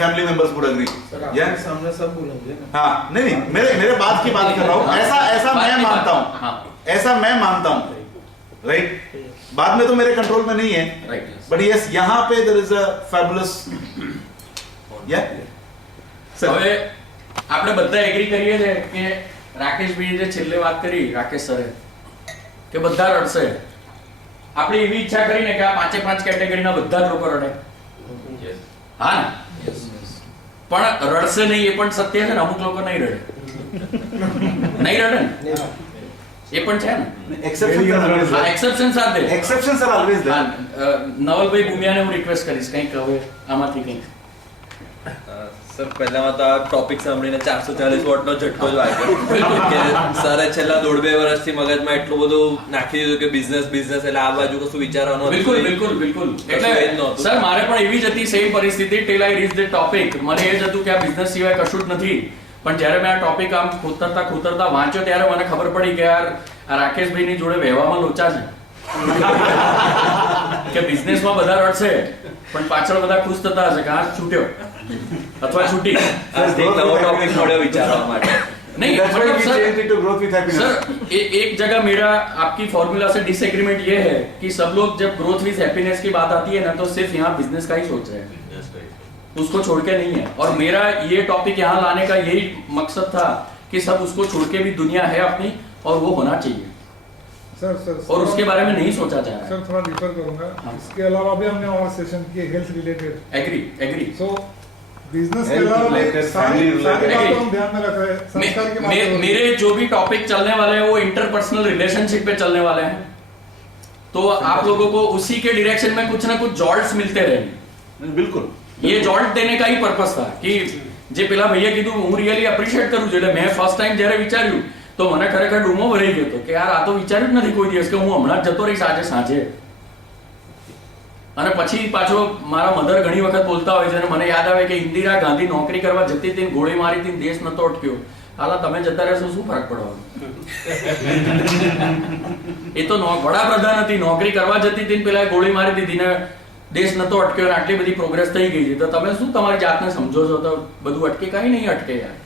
Family members would agree. यार सामने सब बोलेंगे ना। हाँ नहीं मेरे बात की बात कर रहा हूँ, ऐसा मैं मानता हूँ, ऐसा मैं मानता हूँ, राइट। बाद में तो मेरे कंट्रोल में नहीं है, बट यस यहाँ पे देयर इज अ फैबुलस या હવે આપણે બધા એગ્રી કરીએ છે કે રાકેશભાઈએ જે છેલ્લે વાત કરી, રાકેશ સરે, કે બધા રડશે. આપણે એવી ઈચ્છા કરીને કે આ પાંચે પાંચ કેટેગરીના બધા જ લોકો રડે. હા ને? પણ રડશે નહીં એ પણ સત્ય છે ને, અમુક લોકો નહીં રડે. નહીં રડે ને, એ પણ છે ને. Exceptions are there. exceptions are always there. Navalbhai ભૂમિયાને હું રિક્વેસ્ટ કરીશ કંઈક હવે આમાંથી કંઈક. સર પહેલામાં તો આ ટોપિક સાંભળીને 440 વોટનો ઝટકો જ વાગ્યો કે સરે છેલ્લા 1.5-2 વર્ષથી મગજમાં એટલું બધું નાખી દીધું કે બિઝનેસ એટલે આ બાજુ કશું વિચારવાનું બિલકુલ એટલે સર મારે પણ એવી જ હતી સેમ પરિસ્થિતિ till I reach the topic. મને એ જ હતું કે આ બિઝનેસ સિવાય કશું જ નથી, પણ જ્યારે મેં આ ટોપિક આમ ખોતરતા વાંચ્યો ત્યારે મને ખબર પડી કે યાર આ રાકેશભાઈની જોડે વહેવામાં લોચા છે કે બિઝનેસમાં બધા રડશે પણ પાછળ બધા ખુશ થતા હશે કે આ છૂટ્યો અથવા છૂટી. એક નવો ટોપિક મળ્યો વિચારવા માટે. नहीं That's why we changed it to growth with happiness. Sir एक जगह मेरा आपकी फॉर्मूला से डिसएग्रीमेंट ये है कि सब लोग जब ग्रोथ विद हैप्पीनेस की बात आती है ना तो सिर्फ यहाँ बिजनेस का ही सोच रहे हैं, उसको छोड़ के नहीं है. और मेरा ये टॉपिक यहाँ लाने का यही मकसद था कि सब उसको छोड़ के भी दुनिया है अपनी और वो होना चाहिए. सर और उसके बारे में नहीं सोचा जा रहा है. सर थोड़ा डिफर करूंगा. इसके अलावा भी हमने और सेशन किए health related. Agri. So business के अलावा भी सारी बातें हम ध्यान में रख रहे हैं. संस्कार की बात हो रही है. मेरे जो भी टॉपिक चलने वाले हैं वो इंटरपर्सनल रिलेशनशिप पे चलने वाले हैं, तो आप लोगों को उसी के डायरेक्शन में कुछ ना कुछ जॉल्ट्स मिलते रहेंगे. बिल्कुल ये जॉल्ट देने का ही पर्पस था कि જે પેલા ભૈયા કીધું હું રિયલી એપ્રિશિએટ કરું છું. એટલે મેં ફર્સ્ટ ટાઈમ જ્યારે વિચાર્યું તો મને ખરેખર ડૂમો ભરાઈ ગયો હતો કે યાર આ તો વિચાર્યું જ નથી કોઈ દિવસ કે હું હમણાં જ જતો રહીશ આજે સાંજે. અને પછી પાછો મારા મધર ઘણી વખત બોલતા હોય છે અને મને યાદ આવે કે ઇન્દિરા ગાંધી નોકરી કરવા જતી હતી, ગોળી મારી હતી, દેશ નતો અટક્યો. હાલા તમે જતા રહેશો શું ફરક પડવાનો? એ તો વડાપ્રધાન હતી, નોકરી કરવા જતી હતી, પેલા ગોળી મારી દીધી ને દેશ નતો અટક્યો ને આટલી બધી પ્રોગ્રેસ થઈ ગઈ છે, તો તમે શું તમારી જાતને સમજો છો? તો બધું અટકે, કઈ નહીં અટકે યાર.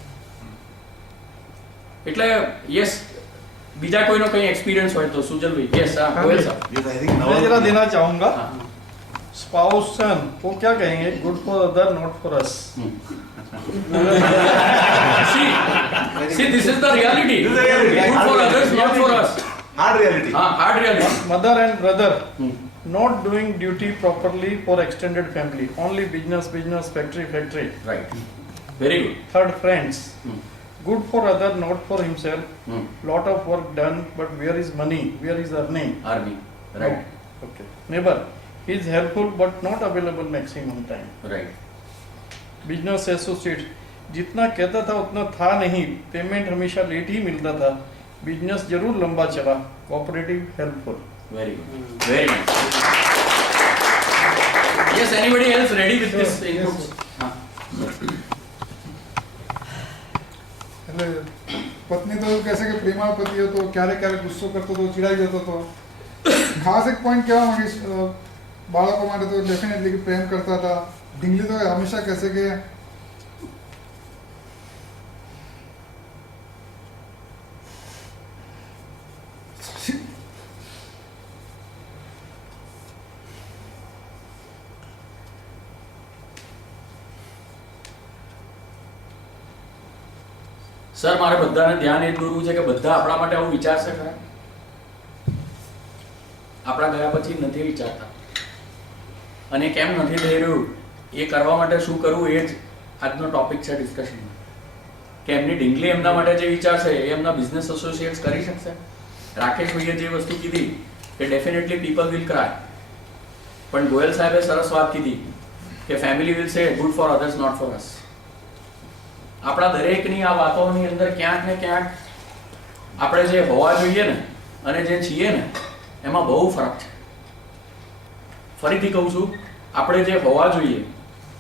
એટલે યસ, બીજા કોઈનો કઈ એક્સપિરિયન્સ હોય તો સુજલભાઈ. યસ ગોયલ સાહેબ. yes I think मैं जरा देना चाहूंगा. हाँ. स्पाउस सन वो क्या कहेंगे? Good for other not for us. See, this is the reality. This is the reality. Good for others, not for us. hard reality. हाँ, hard reality. Mother and brother not doing duty properly for extended family. Only business, factory. Right. Very good. Third, friends. Good for other, not for himself. Lot of work done, but where is money? Where is earning? Army. Right. No. Okay. Neighbor. He is helpful but not available maximum time. Right. Business associate जितना कहता था उतना था नहीं, payment हमेशा late ही मिलता था. Business जरूर लंबा चला, cooperative helpful. Very good. Very nice. Yes, anybody else ready with this inputs? हाँ. એટલે પત્ની તો કહેશે કે પ્રેમાળ પતિ હતો, ક્યારેક ગુસ્સો કરતો હતો, ચીડાઈ જતો હતો. ખાસ એક પોઈન્ટ કહેવા માંગીશ બાળકો માટે તો ડેફિનેટલી કે પ્રેમ કરતા હતા. ઢીંગલી તો હંમેશા કહેશે કે સર મારે બધાને ધ્યાન એ દોરવું છે કે બધા આપણા માટે આવું વિચારશે ખરા? આપણા ગયા પછી નથી વિચારતા, અને કેમ નથી થઈ રહ્યું એ કરવા માટે શું કરવું એ જ આજનો ટોપિક છે ડિસ્કશનમાં. કે એમની ઢીંગલી એમના માટે જે વિચારશે એ એમના બિઝનેસ એસોસિએટ્સ કરી શકશે? રાકેશભાઈએ જે વસ્તુ કીધી કે ડેફિનેટલી પીપલ વિલ ક્રાય, પણ ગોયલ સાહેબે સરસ વાત કીધી કે family will say good for others not for us. આપણા દરેકની આ વાતોની અંદર ક્યાંક ને ક્યાંક આપણે જે હોવા જોઈએ ને અને જે છીએ ને એમાં બહુ ફરક છે. ફરીથી કહું છું, આપણે જે હોવા જોઈએ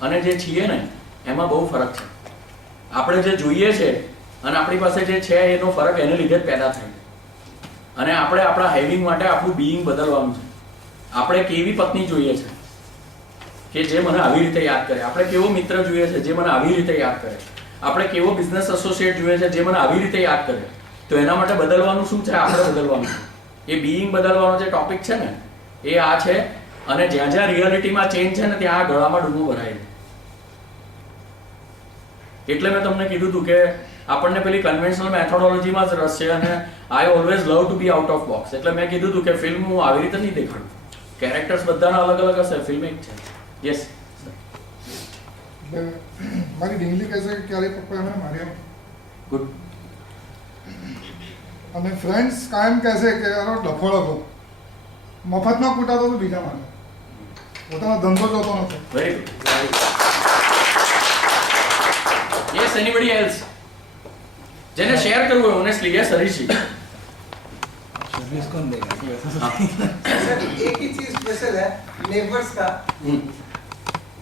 અને જે છીએ ને એમાં બહુ ફરક છે. આપણે જે જોઈએ છે અને આપણી પાસે જે છે એનો ફરક એને લીધે જ પેદા થાય છે. અને આપણે આપણા હેવિંગ માટે આપણું બીઈંગ બદલવાનું છે. આપણે કેવી પત્ની જોઈએ છે કે જે મને આવી રીતે યાદ કરે, આપણે કેવો મિત્ર જોઈએ છે જે મને આવી રીતે યાદ કરે, આપણે કેવો બિઝનેસ એસોસિએટ જોઈએ છે જે મને આવી રીતે યાદ કરે. તો એના માટે બદલવાનું શું છે? આપણે બદલવાનું છે. એ બીઈંગ બદલવાનો જે ટોપિક છે ને એ આ છે. અને જ્યાં જ્યાં રિયાલિટીમાં ચેન્જ છે ને ત્યાં આ ગળામાં ડૂબો ભરાય છે. એટલે મેં તમને કીધું હતું કે આપણને પેલી કન્વેન્શનલ મેથોડોલોજીમાં જ રસ છે અને I always love to be out of box. એટલે મેં કીધું હતું કે ફિલ્મ હું આવી રીતે નહીં દેખાડું. કેરેક્ટર્સ બધાના અલગ અલગ હશે, ફિલ્મ એક છે. યસ મારી ઢીંગલી કહેશે કે ક્યારે પપ્પા મને માર્યા. ગુડ. અને ફ્રેન્ડ્સ કાયમ કહેશે કે અરે ડફોળો હતો, મફતમાં કૂટાતો તો બીજા માટે, પોતાનો ધંધો જોતો નથી. Very good. Yes, anybody else જેને શેર કરવું હોય ઓનેસ્ટલી? યસ હરીશજી. सर्विस कौन देगा? सर एक ही चीज स्पेशल है नेबर्स का।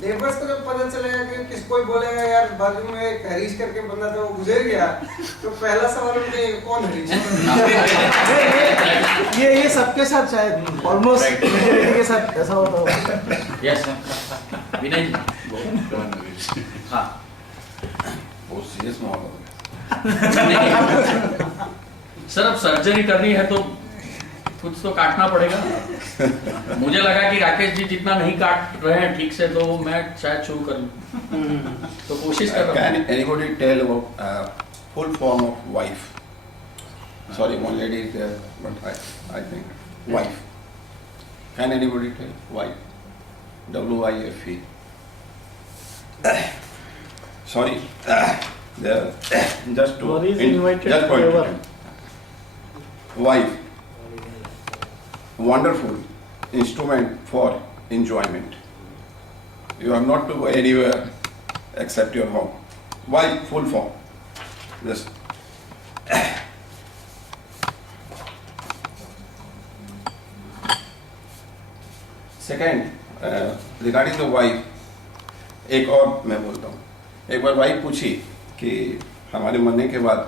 नेबर्स को जब पता चलेगा कि किस कोई बोलेगा यार बाजू में एक हरीश करके बंदा था वो गुजर गया, तो पहला सवाल उनका ये कौन हरीश? ये सबके साथ शायद ऑलमोस्ट मेजॉरिटी के साथ ऐसा होता होगा. यस विनय जी. हाँ बहुत सीरियस माहौल हो गया. सर अब सर्जरी करनी है तो कुछ तो काटना पड़ेगा. मुझे लगा कि राकेश जी जितना नहीं काट रहे हैं ठीक से, तो मैं शायद शुरू कर लूं. तो कोशिश कर रहा Can हूं. anybody tell about full form of wife? Sorry, one lady is there, but I think wife. Can anybody tell wife? W-I-F-E. Sorry, there. Just to Or is invited just point forever. to him. Wife. Wonderful instrument for enjoyment. You have not to go anywhere except your home. Wife, full form. Just second, regarding the wife, एक और मैं बोलता हूँ. एक बार wife पूछी कि हमारे मरने के बाद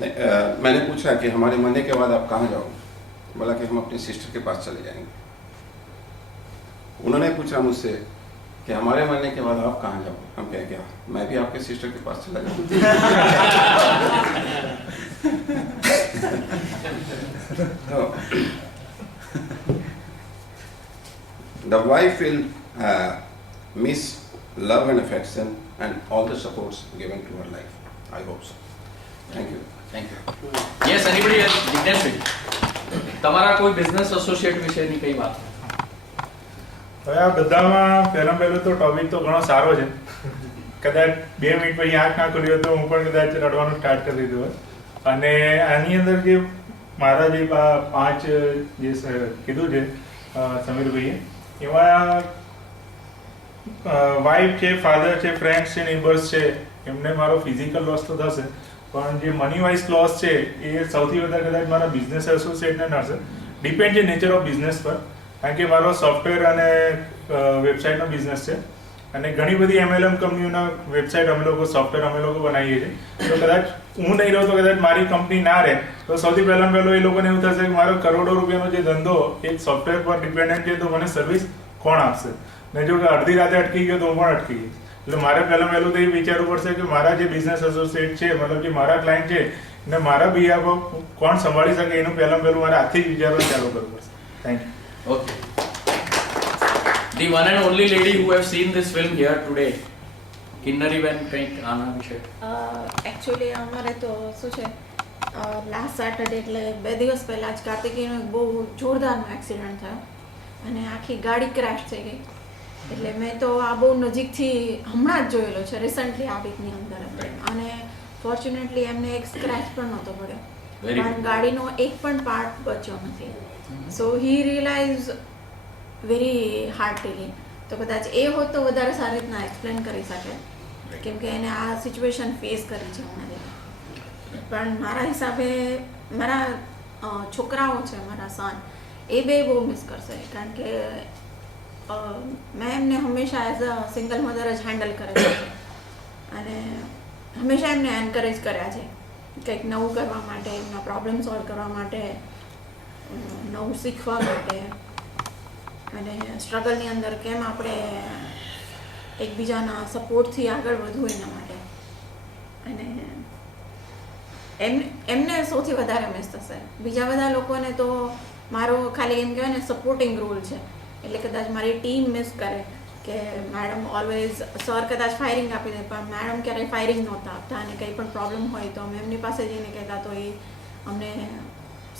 मैंने पूछा कि हमारे मरने के बाद आप कहाँ जाओगे? बोला कि हम अपनी सिस्टर के पास चले जाएंगे. उन्होंने पूछा मुझसे कि हमारे मरने के बाद आप कहाँ जाओगे? हम कह गया मैं भी आपके सिस्टर के पास चला जाऊँगा. The wife will miss love and affection and all the supports given to her life. I hope so. Thank you. Thank you. Yes, anybody else? Jignesh bhai. તમારા કોઈ બિઝનેસ એસોસિએટ વિશેની કઈ વાત? હવે આ બધામાં પહેલું તો ટોપિક તો ઘણો સારો છે. કદાચ 2 મિનિટ પછી આંખ ના ખુલી હોય તો હું પણ કદાચ રડવાનું સ્ટાર્ટ કરી દીધું હોય. અને આની અંદર જે મારા જે 5 જે કીધું છે સમીરભાઈએ, એમાં વાઇફ છે, ફાધર છે, ફ્રેન્ડ્સ છે, નેબર્સ છે, એમને મારો ફિઝિકલ લોસ તો થશે, પણ જે મની વાઇઝ લોસ છે એ સૌથી વધારે કદાચ મારા બિઝનેસ એસોસિએટને નડશે. ડિપેન્ડ છે નેચર ઓફ બિઝનેસ પર, કારણ કે મારો સોફ્ટવેર અને વેબસાઇટનો બિઝનેસ છે અને ઘણી બધી MLM કંપનીઓના વેબસાઇટ અમે લોકો સોફ્ટવેર અમે લોકો બનાવીએ છીએ. તો કદાચ હું નહીં રહું તો કદાચ મારી કંપની ના રહે તો સૌથી પહેલાં એ લોકોને એવું થશે કે મારો કરોડો રૂપિયાનો જે ધંધો એક સોફ્ટવેર પર ડિપેન્ડન્ટ છે, તો મને સર્વિસ કોણ આપશે? ને જો અડધી રાતે અટકી ગયો તો હું પણ અટકી ગઈ. એટલે મારે પહેલું તો એ વિચારવું પડશે કે મારા જે બિઝનેસ એસોસિએટ છે, મતલબ જે મારા ક્લાયન્ટ છે ને મારા બિહાફો કોણ સંભાળી શકે એનું પહેલું મારે આજથી જ વિચારવાનું ચાલુ કરવું પડશે. Thank you. Okay. The one and only lady who have seen this film here today. Kinnari બેન કંઈક આના વિશે? એકચ્યુઅલી અમારે તો શું છે, લાસ્ટ સેટરડે એટલે 2 દિવસ પહેલાં જ કાર્તિકીનો એક બહુ જોરદારનો એક્સિડન્ટ થયો અને આખી ગાડી ક્રેશ થઈ ગઈ. એટલે મેં તો આ બહુ નજીકથી હમણાં જ જોયેલો છે, રિસન્ટલી આ વીકની અંદર. અને ફોર્ચ્યુનેટલી એમને એક સ્ક્રેચ પણ નહોતો પડ્યો, પણ ગાડીનો એક પણ પાર્ટ બચ્યો નથી. સો હી રિયલાઇઝ વેરી હાર્ડલી. તો કદાચ એ હોત તો વધારે સારી રીતના એક્સપ્લેન કરી શકે, કેમ કે એને આ સિચ્યુએશન ફેસ કરી છે હમણાં. પણ મારા હિસાબે મારા છોકરાઓ છે, મારા સન, એ બે બહુ મિસ કરશે, કારણ કે મેં એમને હંમેશા એઝ અ સિંગલ મધર જ હેન્ડલ કરેલું છે અને હંમેશા એમને એન્કરેજ કર્યા છે કંઈક નવું કરવા માટે, એમના પ્રોબ્લેમ સોલ્વ કરવા માટે, નવું શીખવા માટે. અને સ્ટ્રગલની અંદર કેમ આપણે એકબીજાના સપોર્ટથી આગળ વધવું એના માટે. અને એમને સૌથી વધારે મિસ થશે. બીજા બધા લોકોને તો મારો ખાલી એમ કહેવાય ને સપોર્ટિંગ રોલ છે, એટલે કદાચ મારી ટીમ મિસ કરે કે મેડમ ઓલવેઝ, સર કદાચ ફાયરિંગ આપી દે પણ મેડમ ક્યારેય ફાયરિંગ નહોતા આપતા, અને કંઈ પણ પ્રોબ્લેમ હોય તો અમે એમની પાસે જઈને કહેતા તો એ અમને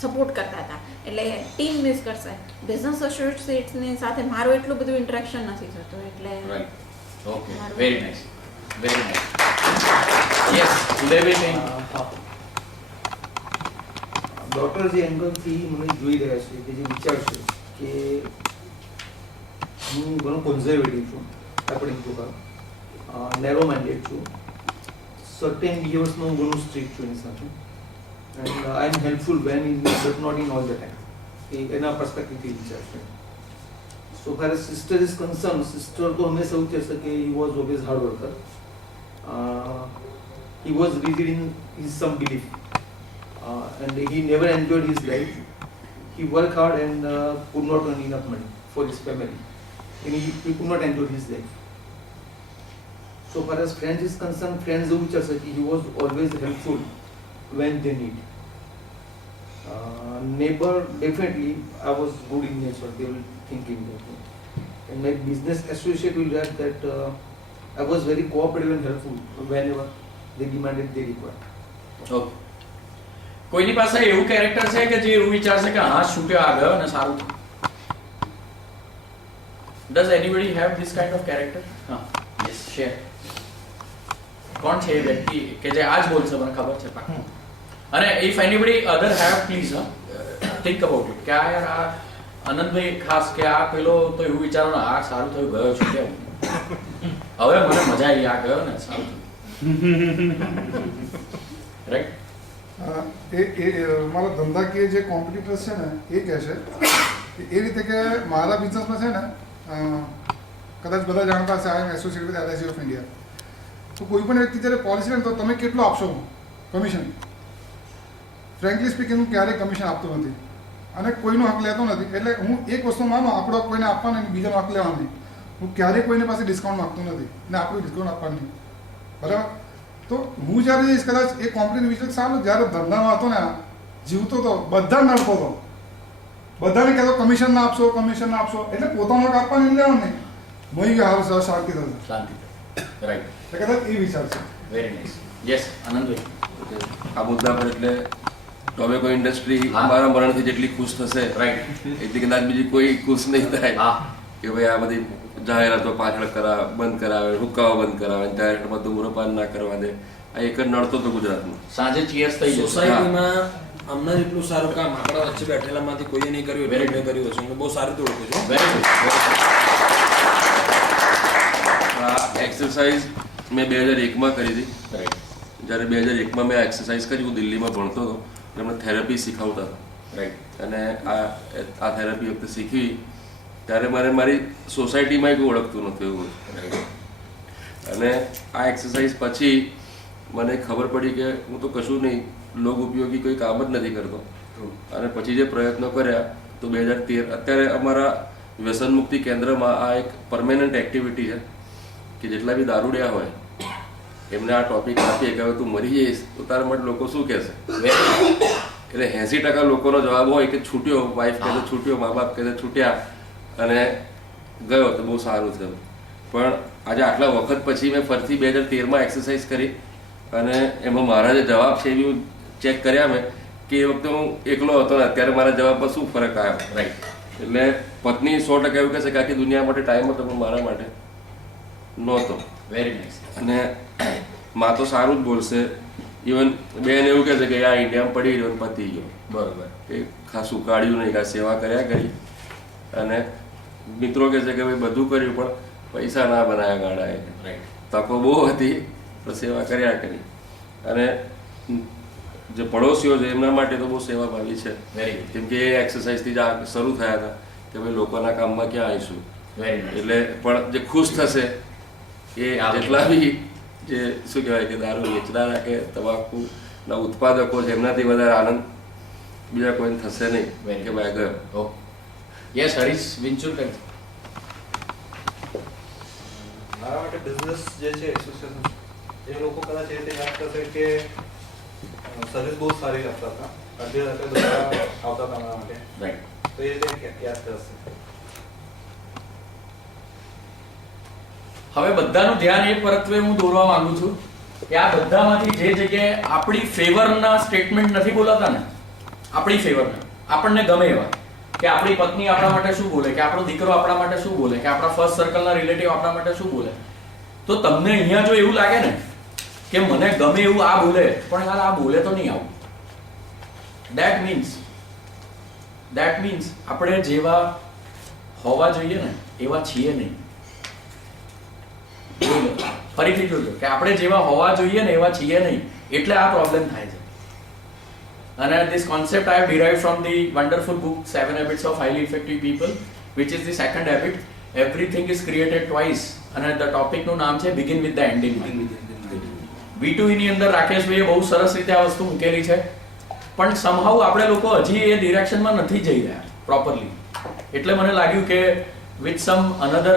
સપોર્ટ કરતા હતા. એટલે ટીમ મિસ કરશે. બિઝનેસ એસોસિએટ્સની સાથે મારું એટલું બધું ઇન્ટરેક્શન નથી થતું, એટલે okay, very nice, very nice. Yes, Udaybhai. Doctor જે એંગલથી મને જોઈ રહ્યા છે કે જે વિચાર છે કે હું ઘણો કન્ઝર્વેટિવ છું, according to her, narrow minded છું, સર્ટેન બિહેવિયર્સમાં હું ઘણું સ્ટ્રિક્ટ છું એની સાથે, and I am helpful when in but not in all the time. એ એના પર્સપેક્ટિવથી વિચાર છે. So far as sister is concerned, sister તો હંમેશા એવું કહેશે કે he was always hard worker, he was rigid in his some belief, and he never enjoyed his life. He worked hard and could not earn enough money for his family, and he could not enjoy his life. So far as friends is concerned, friends who he was always helpful when they need. Neighbor, definitely I was good in nature, they will think in that way. And my business associate will react that I was very cooperative and helpful whenever they demanded, they required. Okay, કોઈની પાસે એવું character છે કે જે એવું વિચારશે કે હા છૂટ્યો આ ગયો ને સારું થયું? Does anybody have this kind of character? હા, yes, share. કોણ છે એ વ્યક્તિ કે જે આજ બોલશે, મને ખબર છે પાક્કું. અને if anybody other have, please think about it કે આ યાર આ આનંદભાઈ ખાસ કે આ પેલો તો એવું વિચારો ને આ સારું થયું ગયો છૂટ્યો, હવે મને મજા આવી આ ગયો ને સારું થયું, રાઈટ? મારા ધંધાકીય જે કોમ્પિટિટર્સ છે ને એ કહે છે કે એ રીતે કે મારા બિઝનેસમાં છે ને કદાચ બધા જાણતા હશે, I am associated with LIC of India. તો કોઈ પણ વ્યક્તિ જ્યારે પોલિસી લે તો તમે કેટલું આપશો કમિશન? ફ્રેન્કલી સ્પીકિંગ હું ક્યારેય કમિશન આપતો નથી અને કોઈનો હક લેતો નથી. એટલે હું એક વસ્તુ માનું, આપણો હક કોઈને આપવાનો નહીં, બીજાનો હક લેવાનો નહીં. હું ક્યારેય કોઈને પાસે ડિસ્કાઉન્ટ માગતો નથી ને આપણું ડિસ્કાઉન્ટ આપવાનું નહીં, બરાબર? તો હું જ્યારે જઈશ કદાચ એ કોમ્પિટિટિવ વિશે સારું, જ્યારે ધંધામાં હતો ને જીવતો હતો, બધા નડતો હતો, બધાને કહેતો કમિશન ના આપશો, કમિશન ના આપશો. એટલે પોતાનો હક આપવાનું લેવાનું નહીં, મળી ગયા હાલ શાંતિ થશે, શાંતિ, રાઈટ? કદાચ એ વિચાર છે. Very nice. યસ, આનંદભાઈ. આ મુદ્દા પર એટલે ટોબેકો ઇન્ડસ્ટ્રી અમારા મરણથી જેટલી ખુશ થશે, રાઈટ, એટલી કદાચ બીજી કોઈ ખુશ નહીં થાય કે ભાઈ આ બધી જાહેરાતો પાછળ બંધ કરાવે, હુક્કાઓ બંધ કરાવે, જાહેરાતમાં ધૂમ્રપાન ના કરવા દે. આ એક જ નડતો હતો ગુજરાતમાં. સાંજે ચીયર્સ થઈ જશે. સોસાયટીમાં અમને એટલું સારું કામ આપણા વચ્ચે બેઠેલામાંથી કોઈએ નહીં કર્યું, વેરી મેં કર્યું હશે. હું બહુ સારું રીતે ઓળખું છું. Very good. આ એક્સરસાઇઝ મેં 2001માં કરી હતી. જ્યારે 2001માં મેં એક્સરસાઇઝ કરી, હું દિલ્હીમાં ભણતો હતો, એમને થેરપી શીખવતા હતા, રાઈટ? અને આ થેરપી વખતે શીખવી ત્યારે મારી સોસાયટીમાં કોઈ ઓળખતું નહોતું એવું. અને આ એક્સરસાઇઝ પછી મને ખબર પડી કે હું તો કશું નહીં, લોક ઉપયોગી કોઈ કામ જ નથી કરતો. અને પછી જે પ્રયત્નો કર્યા તો 2013 અત્યારે અમારા વ્યસન મુક્તિ કેન્દ્રમાં આ એક પરમેનન્ટ એક્ટિવિટી છે કે જેટલા બી દારૂડિયા હોય એમને આ ટોપિક આપીએ કે હવે તું મરી જઈશ તો તારા માટે લોકો શું કહેશે. એટલે 80% લોકોનો જવાબ હોય કે છૂટ્યો, વાઈફ કહે તો છૂટ્યો, મા બાપ કહે તો છૂટ્યા અને ગયો તો બહુ સારું થયું. પણ આજે આટલા વખત પછી મેં ફરીથી 2013માં એક્સરસાઇઝ કરી અને એમાં મારા જે જવાબ છે એ બી ચેક કર્યા મેં કે એ વખતે હું એકલો હતો ને અત્યારે મારા જવાબમાં શું ફરક આવ્યો, રાઈટ? એટલે પત્ની 100% એવું કહેશે કે આખી દુનિયા માટે ટાઈમ હતો પણ મારા માટે નહોતો. Very nice. અને માં તો સારું જ બોલશે, ઇવન બેન એવું કહેશે કે આ ઇન્ડિયામાં પડી ગયો પતી ગયો, બરોબર, એ ખાસું કાઢ્યું નહીં, કાં સેવા કર્યા કરી. અને મિત્રો કહે છે કે ભાઈ બધું કર્યું પણ પૈસા ના બનાવ્યા ગાડાએ, રાઈટ? તકો બહુ હતી પણ સેવા કર્યા કરી. અને જે પડોશીઓ છે એમના માટે તો બહુ સેવાભાવી છે, કેમ કે એ એક્સરસાઇઝથી જ શરૂ થયા હતા કે ભાઈ લોકોના કામમાં ક્યાં આવીશું. એટલે પણ જે ખુશ થશે એ જેટલા બી જે શું કહેવાય કે દારૂ વેચનારા કે તમાકુના ઉત્પાદકો છે એમનાથી વધારે આનંદ બીજા કોઈને થશે નહીં કે ભાઈ ગયો. યસ હરીશ વિંચુરકર. મારા માટે બિઝનેસ જે છે એસોસિએશન એ લોકો કદાચ એ રીતે યાદ કરશે કે સર્વિસ બહુ સારી આપતા હતા, અડધી રાતે બધા આવતા હતા મારા માટે, રાઈટ. તો એ રીતે યાદ કરશે. હવે બધાનું ધ્યાન એ પરત્વે હું દોરવા માંગુ છું કે આ બધામાંથી જે જગ્યાએ આપણી ફેવરના સ્ટેટમેન્ટ નથી બોલાતા ને, આપણી ફેવરના, આપણને ગમે એવા, કે આપણી પત્ની આપણા માટે શું બોલે, કે આપણો દીકરો આપણા માટે શું બોલે, કે આપણા ફર્સ્ટ સર્કલના રિલેટિવ આપણા માટે શું બોલે, તો તમને અહીંયા જો એવું લાગે ને કે મને ગમે એવું આ બોલે પણ યાર આ બોલે તો નહીં આવું, that means આપણે જેવા હોવા જોઈએ ને એવા છીએ નહીં. ફરીથી જોજો કે આપણે જેવા હોવા જોઈએ ને એવા છીએ નહીં, એટલે આ પ્રોબ્લેમ થાય છે. અને this concept I have derived from the wonderful book 7 Habits of Highly Effective People, which is the second habit. Everything is created twice, અને the topic નું નામ છે begin with the end in mind. V2E ની અંદર રાકેશભાઈએ બહુ સરસ રીતે આ વસ્તુ મૂકેલી છે, પણ somehow આપણે લોકો હજી એ ડિરેક્શનમાં નથી જઈ રહ્યા પ્રોપરલી. એટલે મને લાગ્યું કે with some another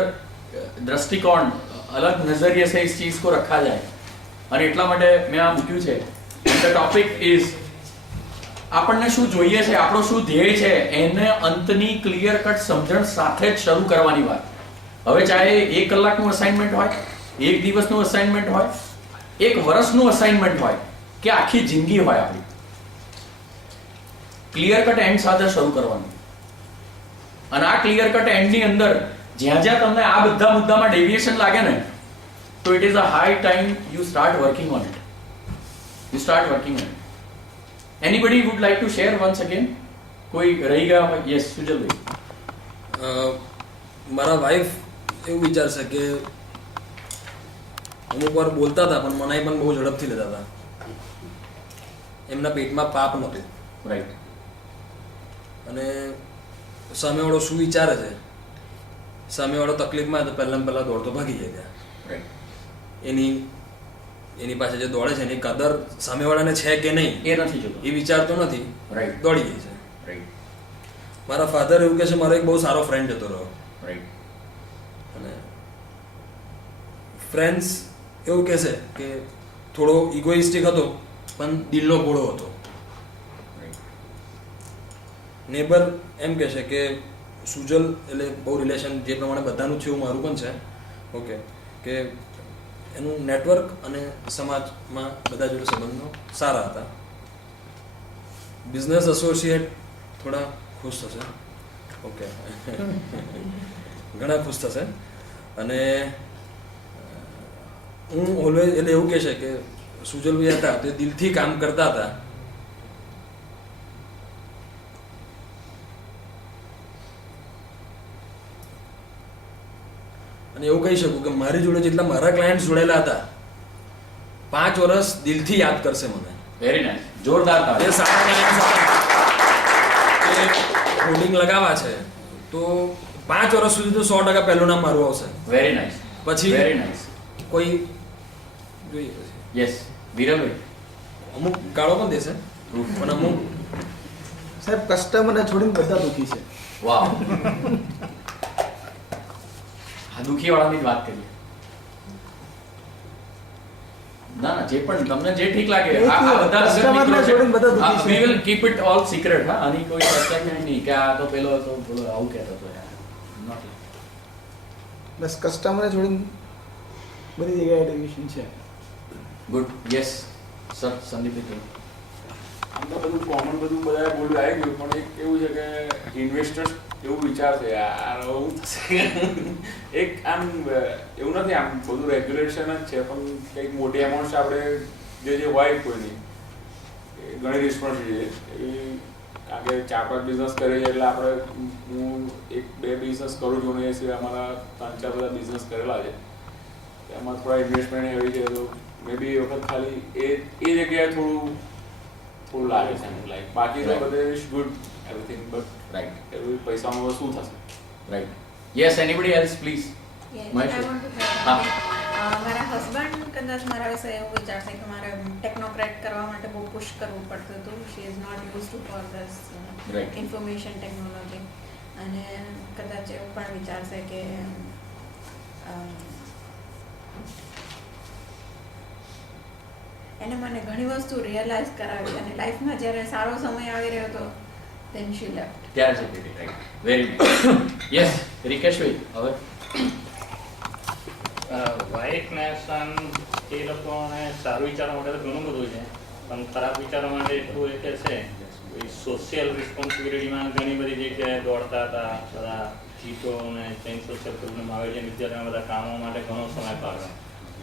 દ્રષ્ટિકોણ, अलग नजरिए से इस चीज को रखा जाए, અને એટલા માટે મેં આ મૂક્યું છે. ધ ટોપિક ઇઝ આપણને શું જોઈએ છે, આપણો શું ધ્યેય છે, એને અંતની ક્લિયર કટ સમજણ સાથે જ શરૂ કરવાની વાત. હવે ચાહે 1 કલાકનું અસાઇનમેન્ટ હોય, 1 દિવસનું અસાઇનમેન્ટ હોય, 1 વર્ષનું અસાઇનમેન્ટ હોય, કે આખી જિંદગી હોય, આપણી ક્લિયર કટ એન્ડ સાથે શરૂ કરવાનું. અને આ ક્લિયર કટ એન્ડની અંદર જ્યાં જ્યાં તમને આ બધા મુદ્દામાં ડેવિએશન લાગે ને, તો it is a high time you start working on it. Anybody would like to share once again? કોઈ રહી ગયા હોય? યસ સુજલભાઈ. મારા વાઈફ એવું વિચારશે કે અમુક વાર બોલતા હતા પણ મનાઈ પણ બહુ ઝડપથી લેતા હતા. એમના પેટમાં પાપ નહોતું. રાઈટ. અને સામેવાળો શું વિચારે છે, સામેવાળો તકલીફમાં તો પહેલા દોડતો ભાગી જાય ત્યાં. એની પાસે જે દોડે છે એની કદર સામેવાળાને છે કે નહીં એ નથી જોતો, એ વિચારતો નથી, રાઈટ, દોડી જાય છે. રાઈટ. મારા ફાધર એવું કહે છે, મારો એક બહુ સારો ફ્રેન્ડ જતો રહ્યો. રાઈટ. અને ફ્રેન્ડ્સ એવું કહે છે કે થોડો ઇગોઇસ્ટિક હતો પણ દિલનો ભોળો હતો. નેબર એમ કહે છે કે સુજલ એટલે બહુ રિલેશન જે પ્રમાણે બધાનું છે એવું મારું પણ છે. ઓકે, કે એનું નેટવર્ક અને સમાજમાં બધા જોડે સંબંધો સારા હતા. બિઝનેસ એસોસિએટ થોડા ખુશ થશે. ઓકે, ઘણા ખુશ થશે. અને હું ઓલવેઝ એટલે એવું કહે છે કે સુજલભાઈ હતા તે દિલથી કામ કરતા હતા. અને એવું કહી શકું કે મારી જોડે જેટલા મારા ક્લાયન્ટ જોડેલા હતા 5 વર્ષ દિલથી યાદ કરશે મને. વેરી નાઇસ, જોરદાર. એ સારા ક્લાયન્ટ કે હોર્ડિંગ લગાવવા છે તો 5 વર્ષ સુધી તો 100% પહેલું નામ મારું આવશે. Very nice. પછી વેરી નાઇસ. કોઈ જોઈએ પછી યસ વિરલભાઈ. અમુક ગાળો પણ દેશે પણ અમુક સાહેબ કસ્ટમરને છોડીને બધા દુખી છે. વાહ. આ દુખી વાળાની જ વાત કરીએ. ના જે પણ તમને જે ઠીક લાગે આ બધા કસ્ટમરને છોડીને બધા દુખી છે. We will keep it all secret. હા, આની કોઈ ચર્ચા ક્યાંય નહીં કે આ તો પેલો હતો બોલો આવું કહેતો હતો યાર. નોટ બસ કસ્ટમરને છોડીને બધી જગ્યાએ ડિવિઝન છે. ગુડ. યસ સર, સંદીપભાઈ. આમ તો બધું કોમન બધું બધા બોલવું આવી ગયું, પણ એક એવું છે કે ઇન્વેસ્ટર્સ એવું વિચારશે યાર આવું થશે. એક આમ એવું નથી, આમ બધું રેગ્યુલેશન જ છે, પણ કંઈક મોટી એમાઉન્ટ્સ આપણે જે હોય કોઈની એ ઘણી રિસ્પોન્સિબિલિટી એવી. કારણ કે 4-5 બિઝનેસ કરીએ છીએ એટલે આપણે હું 1-2 બિઝનેસ કરું છું ને એ સિવાય અમારા 3-4 બધા બિઝનેસ કરેલા છે. એમાં થોડા ઇન્વેસ્ટમેન્ટ એવી છે તો મે બી એ વખત ખાલી એ જગ્યાએ થોડું લાગે છે લાઈક. બાકી તો બધે is good everything, but right, એવું પૈસામાં શું થશે? Right. Yes, anybody else please. મારા હસબન્ડ કદાચ મારા વિશે એવું વિચારશે કે મારે ટેકનોક્રેટ કરવા માટે બહુ પુશ કરવું પડતું હતું. She is not used to for this information technology. અને કદાચ એવું પણ વિચારશે કે એને મને ઘણી વસ્તુ રિયલાઇઝ કરાવી અને લાઈફમાં જ્યારે સારો સમય આવી રહ્યો હતો then she left. ત્યારે જતી રહી. Right, very yes Rikeshbhai. હવે વાઇટનેસ એ લોકોને સારું વિચારવા માટે તો ઘણું બધું છે, પણ ખરાબ વિચારવા માટે એટલું એ કે છે સોશિયલ રિસ્પોન્સિબિલિટીમાં ઘણી બધી જગ્યાએ દોડતા હતા, બધા ગીતો અને ચેન્જ સોશિયલ પ્રોબ્લેમ આવે છે, વિદ્યાર્થીઓના બધા કામો માટે ઘણો સમય કાઢ્યો,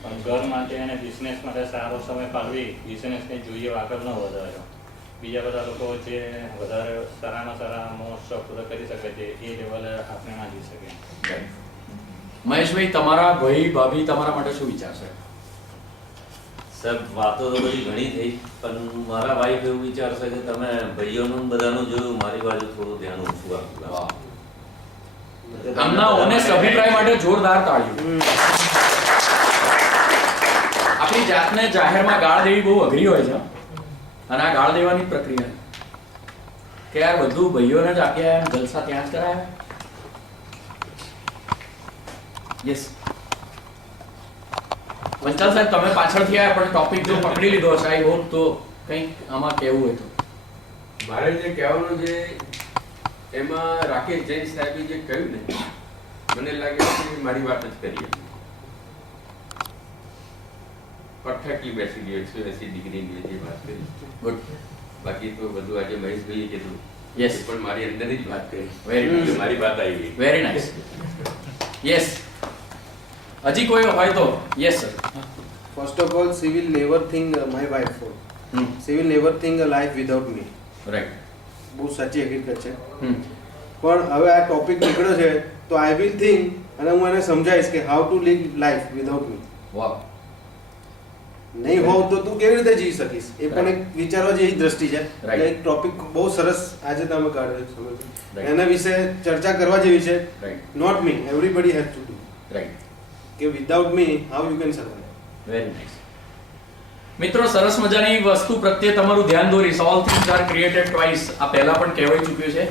પણ ઘર માટે અને બિઝનેસ માટે સારો સમય કાઢવી, બિઝનેસને જોઈએ આગળ ન વધાર્યો. બીજા બધા લોકો જે વધારે સારામાં સારા મોજ શોખ બધા કરી શકે છે એ લેવલે આપણે ના જઈ શકીએ. મહેશભાઈ, તમારા ભાઈ ભાભી તમારા માટે શું વિચારશે? સર, વાતો તો બધી ઘણી થઈ, પણ મારા વાઈફ એવું વિચારશે કે તમે ભાઈઓનું બધાનું જોયું, મારી બાજુ થોડું ધ્યાન ઓછું આપ્યું. આમના ઓનેસ્ટ અભિપ્રાય માટે જોરદાર તાળીઓ. આપણી જાતને જાહેરમાં ગાળ દેવી બહુ અઘરી હોય છે, અને આ ગાળ દેવાની પ્રક્રિયા કે યાર બધું ભાઈઓને જ આપ્યા, જલસા ત્યાં જ કરાયા. યસ પંચાલ સાહેબ, તમે પાછળથી આવ્યા પણ ટોપિક જો પકડી લીધો હશે આઈ હોપ, તો કંઈક આમાં કહેવું હોય તો. મારે જે કહેવાનું છે એમાં રાકેશ જૈન સાહેબે જે કહ્યું ને, મને લાગે છે મારી વાત જ કરી પરફેક્ટલી બેસી ગયો 180 ડિગ્રીની જે વાત કરી. ગુડ. બાકી તો બધું આજે મહેશભાઈએ કીધું, યસ, પણ મારી અંદરની જ વાત કરી. વેરી નાઇસ, મારી વાત આવી ગઈ. Very nice. યસ, હજી કોઈ હોય તો. Yes sir. First of all, she will never think my wife for. She will never think a life without me. Right. બહુ સાચી હકીકત છે. પણ હવે આ ટોપિક નીકળ્યો છે તો આઈ વિલ થિંક અને હું એને સમજાવીશ કે how to live life without me. વાહ. નહીં હોવ તો તું કેવી રીતે જીવી શકીશ, એ પણ એક વિચારવા જેવી દ્રષ્ટિ છે. એટલે એક ટોપિક બહુ સરસ આજે તમે કાઢ્યો છે, એના વિશે ચર્ચા કરવા જેવી છે. Not me, everybody has to do. Right. કે without me how you can survive. Very nice. મિત્રો, સરસ મજાની વસ્તુ પ્રત્યે તમારું ધ્યાન દોરીશ. All things are created twice. આ પહેલા પણ કહેવાઈ ચૂક્યું છે.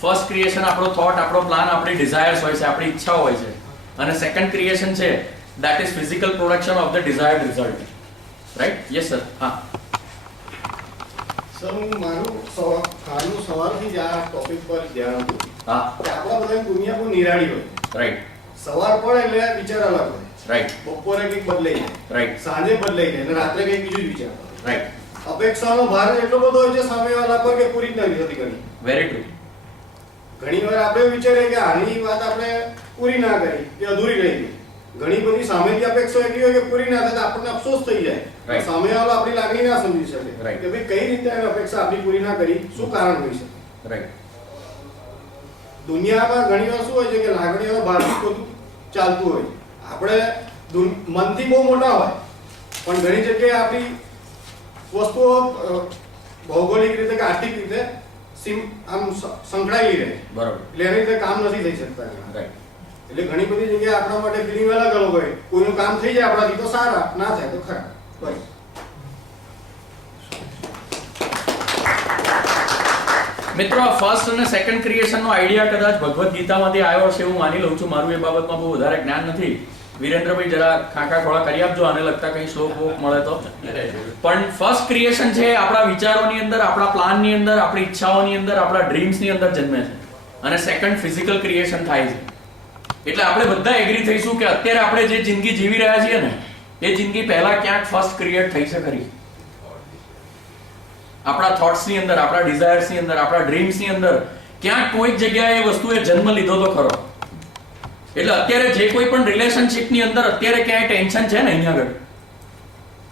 ફર્સ્ટ ક્રિએશન આપણો થોટ, આપણો પ્લાન, આપણી ડિઝાયર્સ હોય છે, આપણી ઈચ્છાઓ હોય છે, અને સેકન્ડ ક્રિએશન છે that is physical production of the desired result. Right? Yes sir. હા સર, હું મારું કાલનું સવારથી જ આ ટોપિક પર ધ્યાન હતું. હા, કે આપણા બધાની દુનિયા બહુ નિરાળી હોય. રાઈટ. સવાર પડે એટલે વિચાર અલગ હોય. રાઈટ. બપોરે કંઈક બદલાઈ જાય, રાઈટ. સાંજે બદલાઈ જાય, અને રાત્રે કંઈક બીજું જ વિચાર કરે. રાઈટ. અપેક્ષાનો ભાર એટલો બધો હોય છે સામેવાળા પર કે પૂરી જ નથી થતી ઘણી. Very true. ઘણી વાર આપણે વિચારીએ કે આની વાત આપણે પૂરી ના કરી કે અધૂરી રહી ગઈ. ઘણી બધી સામેથી અપેક્ષા એટલી હોય કે પૂરી ના થાય તો આપણને અફસોસ થઈ જાય. સામેવાળો આપણી લાગણી ના સમજી શકે કે ભાઈ કઈ રીતે આવી અપેક્ષા આપણી પૂરી ના કરી, શું કારણ હોઈ શકે. રાઈટ. દુનિયામાં ઘણી વાર શું હોય છે કે લાગણીઓ બહારથી બધું ચાલતું હોય, આપણે મનથી બહુ મોટા હોય પણ ઘણી જગ્યાએ આપણી વસ્તુઓ ભૌગોલિક રીતે કે આર્થિક રીતે આમ સંકળાયેલી રહે. બરાબર. એટલે એની રીતે કામ નથી થઈ શકતા. રાઈટ. એટલે ઘણી બધી જગ્યાએ આપણા માટે ફિલિંગ અલગ અલગ હોય. કોઈનું કામ થઈ જાય આપણાથી તો સારા, ના થાય તો ખરાબ. બસ. મિત્રો, આ ફર્સ્ટ અને સેકન્ડ ક્રિએશનનો આઈડિયા કદાચ ભગવદ્ ગીતામાંથી આવ્યો છે એવું માની લઉં છું. મારું એ બાબતમાં બહુ વધારે જ્ઞાન નથી. વિરેન્દ્રભાઈ જરા ખાખા ખોળા કરી આપજો, આને લગતા કંઈ શ્લોક વોક મળે તો. પણ ફર્સ્ટ ક્રિએશન છે આપણા વિચારોની અંદર, આપણા પ્લાનની અંદર, આપણી ઈચ્છાઓની અંદર, આપણા ડ્રીમ્સની અંદર જન્મે છે, અને સેકન્ડ ફિઝિકલ ક્રિએશન થાય છે. એટલે આપણે બધા એગ્રી થઈશું કે અત્યારે આપણે જે જિંદગી જીવી રહ્યા છીએ ને, એ જિંદગી પહેલા ક્યાંક ફર્સ્ટ ક્રિએટ થઈ છે ખરી. આપણા થોટ્સની અંદર, આપણા ડિઝાયર્સની અંદર, આપણા ડ્રીમ્સની અંદર ક્યાંક કોઈક જગ્યાએ એ વસ્તુએ જન્મ લીધો તો ખરો. એટલે અત્યારે જે કોઈ પણ રિલેશનશિપની અંદર અત્યારે ક્યાંય ટેન્શન છે ને અહીંયા આગળ,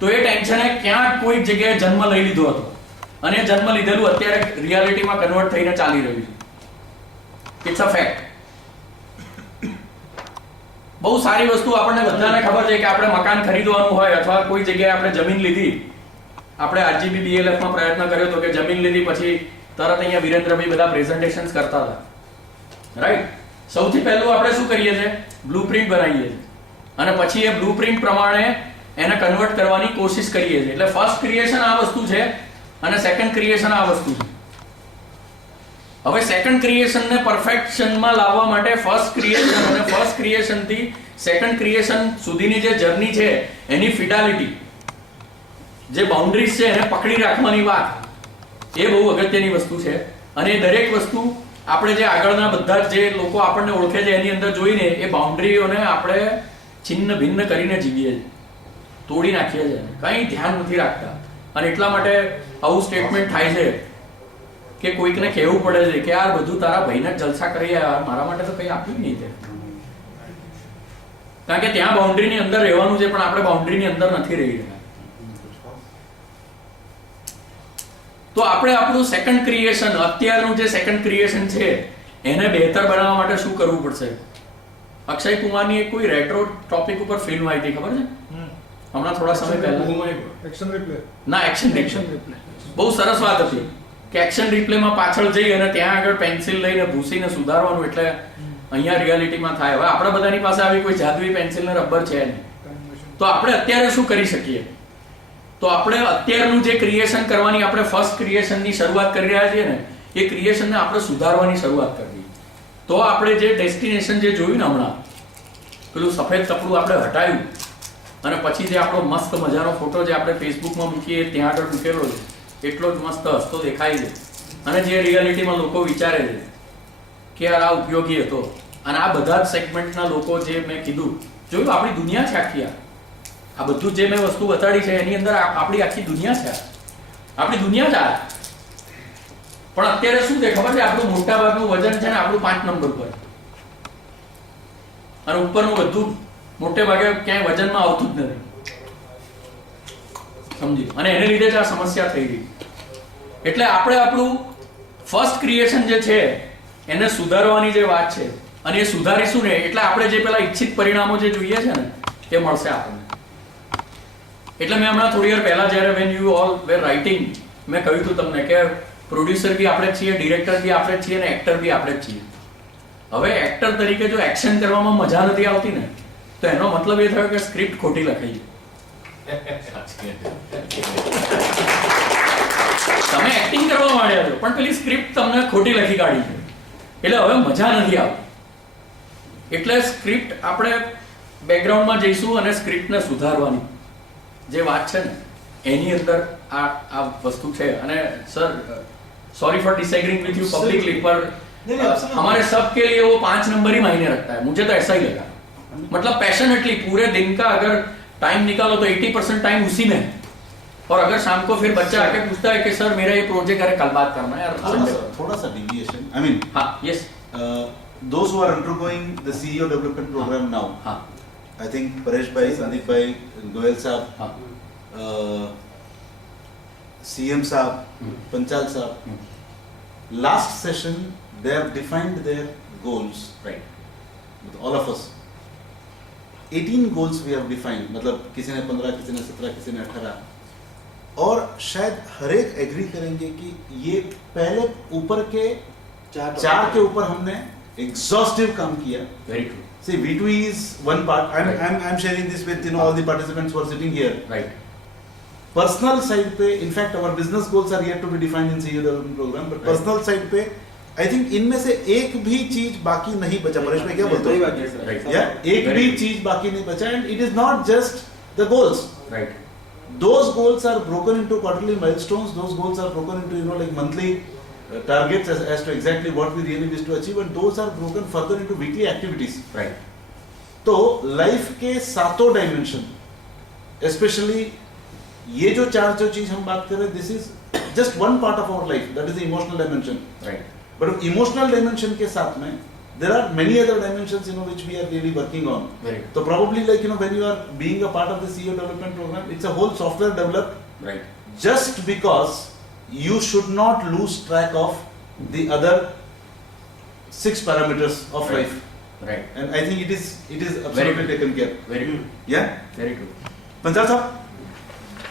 તો એ ટેન્શને ક્યાંક કોઈક જગ્યાએ જન્મ લઈ લીધો હતો, અને એ જન્મ લીધેલું અત્યારે રિયાલિટીમાં કન્વર્ટ થઈને ચાલી રહ્યું છે. It's a fact. બહુ સારી વસ્તુ આપણને બધાને ખબર છે કે આપણે મકાન ખરીદવાનું હોય અથવા કોઈ જગ્યાએ આપણે જમીન લીધી, આપણે આરજીબી બીએલએફમાં પ્રયત્ન કર્યો હતો કે જમીન લીધી પછી તરત અહીંયા વિરેન્દ્રભાઈ બધા પ્રેઝન્ટેશન્સ કરતા હતા. રાઈટ? સૌથી પહેલું આપણે શું કરીએ છીએ? બ્લુપ્રિન્ટ બનાવીએ છીએ, અને પછી એ બ્લુપ્રિન્ટ પ્રમાણે એને કન્વર્ટ કરવાની કોશિશ કરીએ છીએ. એટલે ફર્સ્ટ ક્રિએશન આ વસ્તુ છે અને સેકન્ડ ક્રિએશન આ વસ્તુ છે. હવે સેકન્ડ ક્રિએશનને પરફેક્શનમાં લાવવા માટે ફર્સ્ટ ક્રિએશન અને ફર્સ્ટ ક્રિએશનથી સેકન્ડ ક્રિએશન સુધીની જે જર્ની છે એની ફિડાલિટી, જે બાઉન્ડ્રીઝ છે એને પકડી રાખવાની વાત, એ બહુ અગત્યની વસ્તુ છે. અને દરેક વસ્તુ આપણે જે આગળના બધા જે લોકો આપણને ઓળખે છે એની અંદર જોઈને એ બાઉન્ડ્રીઓને આપણે છિન્ન ભિન્ન કરીને જીવીએ છીએ, તોડી નાખીએ છીએ, કંઈ ધ્યાન નથી રાખતા. અને એટલા માટે આવું સ્ટેટમેન્ટ થાય છે કે કોઈકને કહેવું પડે છે કે યાર બધું તારા ભાઈને જ જલસા કરી આવ્યા, મારા માટે તો કંઈ આપ્યું જ નહીં તે. કારણ કે ત્યાં બાઉન્ડ્રીની અંદર રહેવાનું છે પણ આપણે બાઉન્ડ્રીની અંદર નથી રહી રહ્યા. તો આપણે આપણું સેકન્ડ ક્રિએશન, અત્યારનું જે સેકન્ડ ક્રિએશન છે એને બહેતર બનાવવા માટે શું કરવું પડશે? અક્ષય કુમારની એક કોઈ રેટ્રો ટોપિક ઉપર ફિલ્મ આવી હતી, ખબર છે? હમણાં થોડા સમય પહેલા. Action replay. ના, એક્શન રિપ્લે. બહુ સરસ વાત હતી કે એક્શન રિપ્લેમાં પાછળ જઈ અને ત્યાં આગળ પેન્સિલ લઈને ભૂસીને સુધારવાનું, એટલે અહીંયા રિયાલિટીમાં થાય. હવે આપણા બધાની પાસે આવી કોઈ જાદુઈ પેન્સિલ ને રબર છે નહીં. તો આપણે અત્યારે શું કરી શકીએ? તો આપણે અત્યારનું જે ક્રિએશન કરવાની, આપણે ફર્સ્ટ ક્રિએશનની શરૂઆત કરી રહ્યા છીએ ને, એ ક્રિએશનને આપણે સુધારવાની શરૂઆત કરવી. તો આપણે જે ડેસ્ટિનેશન જે જોયું ને હમણાં, પેલું સફેદ કપડું આપણે હટાવ્યું અને પછી જે આપણો મસ્ત મજાનો ફોટો જે આપણે ફેસબુકમાં મૂકીએ ત્યાં આગળ મૂકેલો છે, એટલો જ મસ્ત હસતો દેખાય છે. અને જે રિયાલિટીમાં લોકો વિચારે છે કે યાર આ ઉપયોગી હતો. અને આ બધા જ સેગમેન્ટના લોકો જે મેં કીધું, જોયું આપણી દુનિયા છે આખી. આ બધું જે મેં વસ્તુ બતાડી છે એની અંદર આપણી આખી દુનિયા છે. આપણી દુનિયા જ આ. પણ અત્યારે શું છે ખબર છે? આપણું મોટા ભાગનું વજન છે ને આપણું 5 નંબર પર, અને ઉપરનું બધું મોટે ભાગે ક્યાંય વજનમાં આવતું જ નથી. સમજી? અને એને લીધે જ આ સમસ્યા થઈ રહી. એટલે આપણે આપણું ફર્સ્ટ ક્રિએશન જે છે એને સુધારવાની જે વાત છે, અને એ સુધારીશું ને એટલે આપણે જે પેલા ઈચ્છિત પરિણામો જે જોઈએ છે ને એ મળશે આપણને. એટલે મેં હમણાં થોડી વાર પહેલા જ્યારે when you all wear writing, મેં કહ્યું હતું તમને કે પ્રોડ્યુસર બી આપણે જ છીએ, ડિરેક્ટર બી આપણે જ છીએ અને એક્ટર બી આપણે જ છીએ. હવે એક્ટર તરીકે જો એક્શન કરવામાં મજા નથી આવતી ને, તો એનો મતલબ એ થયો કે સ્ક્રિપ્ટ ખોટી લખાઈ. તમે એક્ટિંગ કરવા માંડ્યા છો પણ પેલી સ્ક્રિપ્ટ તમને ખોટી લખી કાઢી છે, એટલે હવે મજા નથી આવતી. એટલે સ્ક્રિપ્ટ આપણે બેકગ્રાઉન્ડમાં જઈશું અને સ્ક્રિપ્ટને સુધારવાની જે વાત છે ને એની અંદર આ વસ્તુ છે. અને sir, sorry for disagreeing with you publicly, पर हमारे सब के लिए वो 5 नंबर ही मायने रखता है. मुझे तो ऐसा ही लगा. मतलब पैशनेटली पूरे दिन का अगर टाइम निकालो तो 80% टाइम उसी में है. और अगर शाम को फिर बच्चा आके पूछता है कि सर मेरा ये प्रोजेक्ट है, कल बात करना है यार. थोड़ा सा डिविएशन, आई मीन, हाँ, yes, those who are undergoing the CEO development program now, I think Paresh bhai, Sandeep bhai, Goyal sahab, CM sahab, Panchal sahab, last session they have defined their goals, right, with all of us. 18 goals we have defined, मतलब किसी ने 15, किसी ने 17, किसी ने 18, और शायद हर एक एग्री करेंगे कि ये पहले ऊपर के 4 के ऊपर हमने एग्जॉस्टिव काम किया. Very true. See, V2 is one part. I'm sharing this with all the participants who are sitting here. Right. Personal side पे, in fact, our business goals are yet to be defined in CEO development program. But personal side पे, I think इनमें से एक भी चीज बाकी नहीं बचा. परेश भाई क्या बोलते हो? Yeah, एक भी चीज बाकी नहीं बचा. And it is not just the goals. Right. Those goals are broken into quarterly milestones. Those goals are broken into like monthly targets as to exactly what we really wish to achieve, and those are broken further into weekly activities. Right. तो life के 7 dimension, specially ये जो 4 चीज हम बात कर रहे हैं, this is just one part of our life, that is the emotional dimension. Right. But emotional dimension के साथ में there are many other dimensions, which we are really working on. Right. So probably like when you are being a part of the CEO development program, it's a whole software developed. Right. Just because you should not lose track of the other 6 parameters of Right. life. Right. And I think it is absolutely taken care. Very true. Yeah. Very true. Panchal sahab,